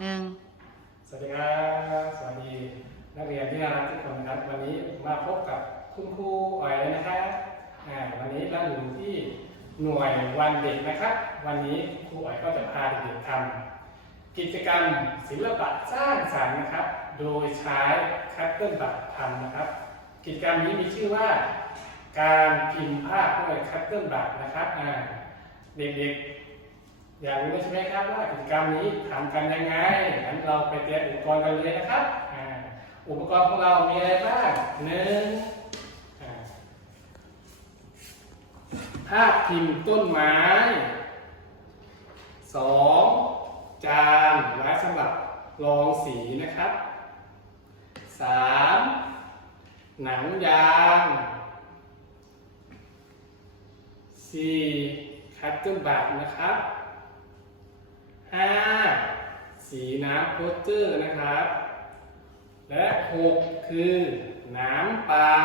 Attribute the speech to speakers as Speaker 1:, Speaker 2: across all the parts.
Speaker 1: หนึ่ง
Speaker 2: สวัสดีครับสวัสดีนักเรียนที่น่ารักทุกคนครับวันนี้มาพบกับคุณครูอ๋อยนะครับวันนี้เราอยู่ที่หน่วยวันเด็กนะครับ วันนี้ครูอ๋อยก็จะพาเด็กๆทำกิจกรรมศิลปะสร้างสรรค์นะครับ โดยใช้คัตเติ้ลบัตรทำนะครับ กิจกรรมนี้มีชื่อว่า การพิมพ์ภาพด้วยคัตเติ้ลบัตรนะครับเด็กๆ อยากรู้ใช่ไหมครับว่ากิจกรรมนี้ทำกันยังไงงั้นเราไปเตรียมอุปกรณ์กันเลยนะครับ อุปกรณ์ของเรามีอะไรบ้างหนึ่งอ่าภาพพิมพ์ต้นไม้สองจานไว้สำหรับรองสีนะครับสามหนังยางสี่คัตเติ้ลบัตนะครับ ห้าสีน้ำโพสเจอร์นะครับ และหกคือน้ำเปล่า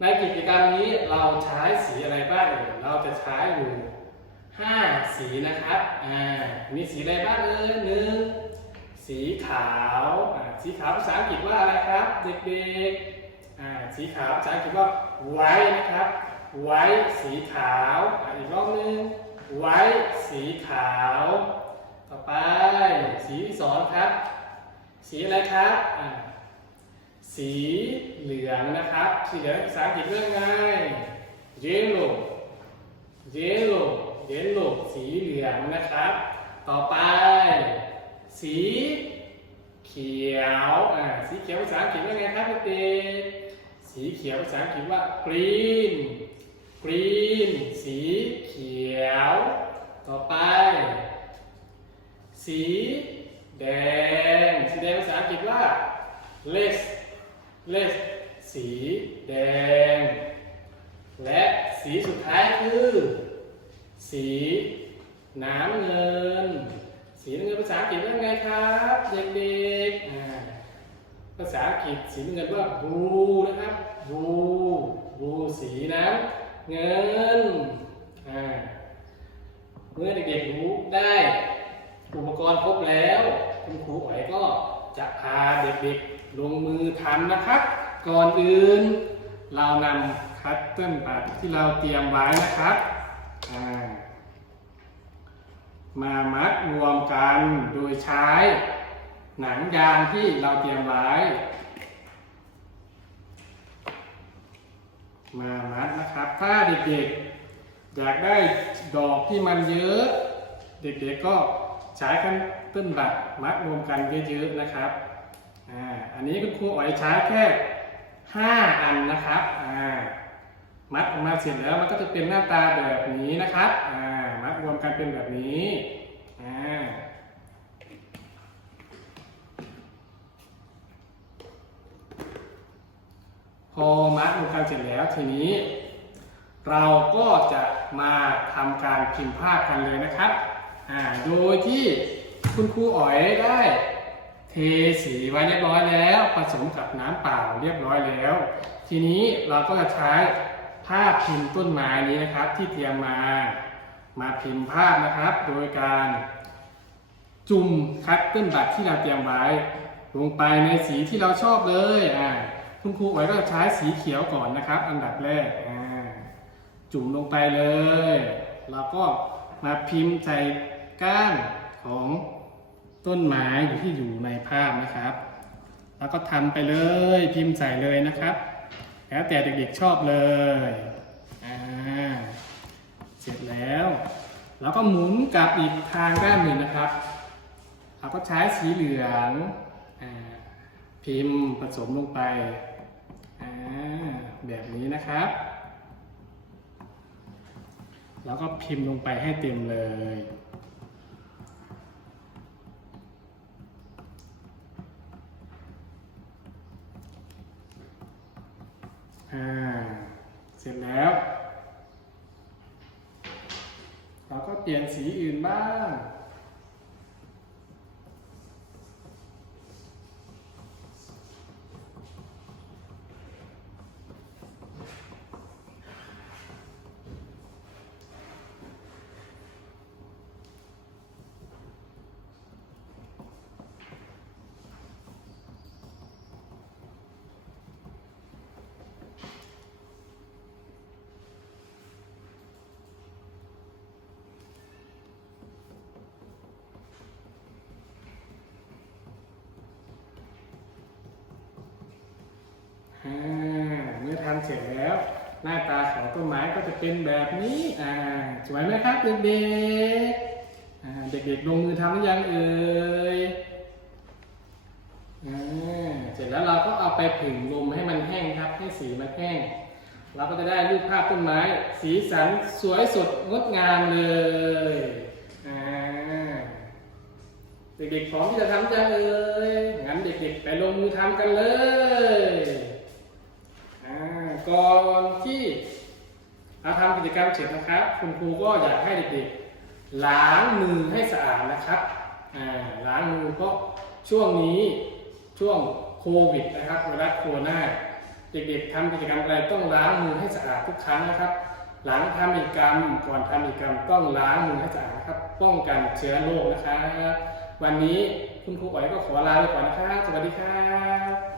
Speaker 2: ในกิจกรรมนี้เราใช้สีอะไรบ้างเอ่ยเราจะใช้อยู่ห้าสีนะครับ อ่า มีสีอะไรบ้างเอ่ยหนึ่งสีขาว อ่า สีขาวภาษาอังกฤษว่าอะไรครับ เด็กๆ อ่า สีขาวภาษาอังกฤษว่า white นะครับ white สีขาว อ่า อีกรอบหนึง ไว้สีขาว ต่อไปสีที่สองครับ สีอะไรครับสีเหลืองนะครับ สีเหลืองภาษาอังกฤษเรื่องไง yellow yellow yellow สีเหลืองนะครับ ต่อไป สีเขียวอ่าสีเขียวภาษาอังกฤษว่าไงครับเด็กๆสีเขียวภาษาอังกฤษว่า green กรีน สีเขียว ต่อไป สีแดง สีแดงภาษาอังกฤษว่า less less สีแดง และสีสุดท้ายคือ สีน้ำเงิน สีน้ำเงินภาษาอังกฤษว่าไงครับเด็กๆภาษาอังกฤษสีน้ำเงินว่า blue นะครับ blue เงินอ่าเมื่อเด็กๆรู้ได้อุปกรณ์ครบแล้ว คุณครูอ๋อยก็จะพาเด็กๆลงมือทำนะครับ ก่อนอื่น เรานำคัตเติ้ลบัตที่เราเตรียมไว้นะครับ มามัดรวมกันโดยใช้หนังยางที่เราเตรียมไว้ มามัดนะครับ ถ้าเด็กๆ อยากได้ดอกที่มันเยอะ เด็กๆก็ใช้กันต้นบัตรมัดรวมกันเยอะๆนะครับอ่าอันนี้คุณครูอ๋อยใช้แค่5 อันนะครับอ่ามัดออกมาเสร็จแล้วมันก็จะเป็นหน้าตาแบบนี้นะครับอ่ามัดรวมกันเป็นแบบนี้อ่า พอมัดรวมกันเสร็จแล้วทีนี้ เราก็จะมาทำการพิมพ์ภาพกันเลยนะครับอ่าโดยที่คุณครูอ๋อยได้เทสีไว้เรียบร้อยแล้ว ผสมกับน้ำเปล่าเรียบร้อยแล้ว ทีนี้เราก็จะใช้ภาพพิมพ์ต้นไม้นี้นะครับ ที่เตรียมมามาพิมพ์ภาพนะครับ โดยการจุ่มคัตเติ้ลบัตที่เราเตรียมไว้ ลงไปในสีที่เราชอบเลยอ่า คุณครูอ๋อยก็จะใช้สีเขียวก่อนนะครับ อันดับแรกจุ่มลงไปเลย แล้วก็มาพิมพ์ใส่ก้านของต้นไม้อยู่ที่อยู่ในภาพนะครับ แล้วก็ทำไปเลยพิมพ์ใส่เลยนะครับ แล้วแต่เด็กๆชอบเลยเสร็จแล้ว แล้วก็หมุนกลับอีกทางด้านหนึ่งนะครับเราก็ใช้สีเหลืองอพิมพ์ผสมลงไป นี้นะครับ แล้วก็พิมพ์ลงไปให้เต็มเลย อ่า เสร็จแล้ว เราก็เปลี่ยนสีอื่นบ้าง เสร็จแล้ว หน้าตาของต้นไม้ก็จะเป็นแบบนี้อ่าสวยไหมครับเด็กๆเด็กๆลงมือทำหรือยังเอ่ยเสร็จแล้วเราก็เอาไปผึ่งลมให้มันแห้งครับ ให้สีมันแห้ง เราก็จะได้รูปภาพต้นไม้ สีสันสวยสดงดงามเลยเด็กๆพร้อมที่จะทำยังเอ่ยงั้นเด็กๆไปลงมือทำกันเลย ก่อนที่เราทำกิจกรรมเสร็จนะครับ คุณครูก็อยากให้เด็กๆล้างมือให้สะอาดนะครับล้างมือเพราะช่วงนี้ช่วงโควิดนะครับไวรัสโคโรนาเด็กๆทำกิจกรรมอะไรต้องล้างมือให้สะอาดทุกครั้งนะครับ หลังทำกิจกรรมก่อนทำกิจกรรมต้องล้างมือให้สะอาดนะครับ ป้องกันเชื้อโรคนะครับวันนี้คุณครูอ๋อยก็ขอลาไปก่อนนะครับ สวัสดีครับ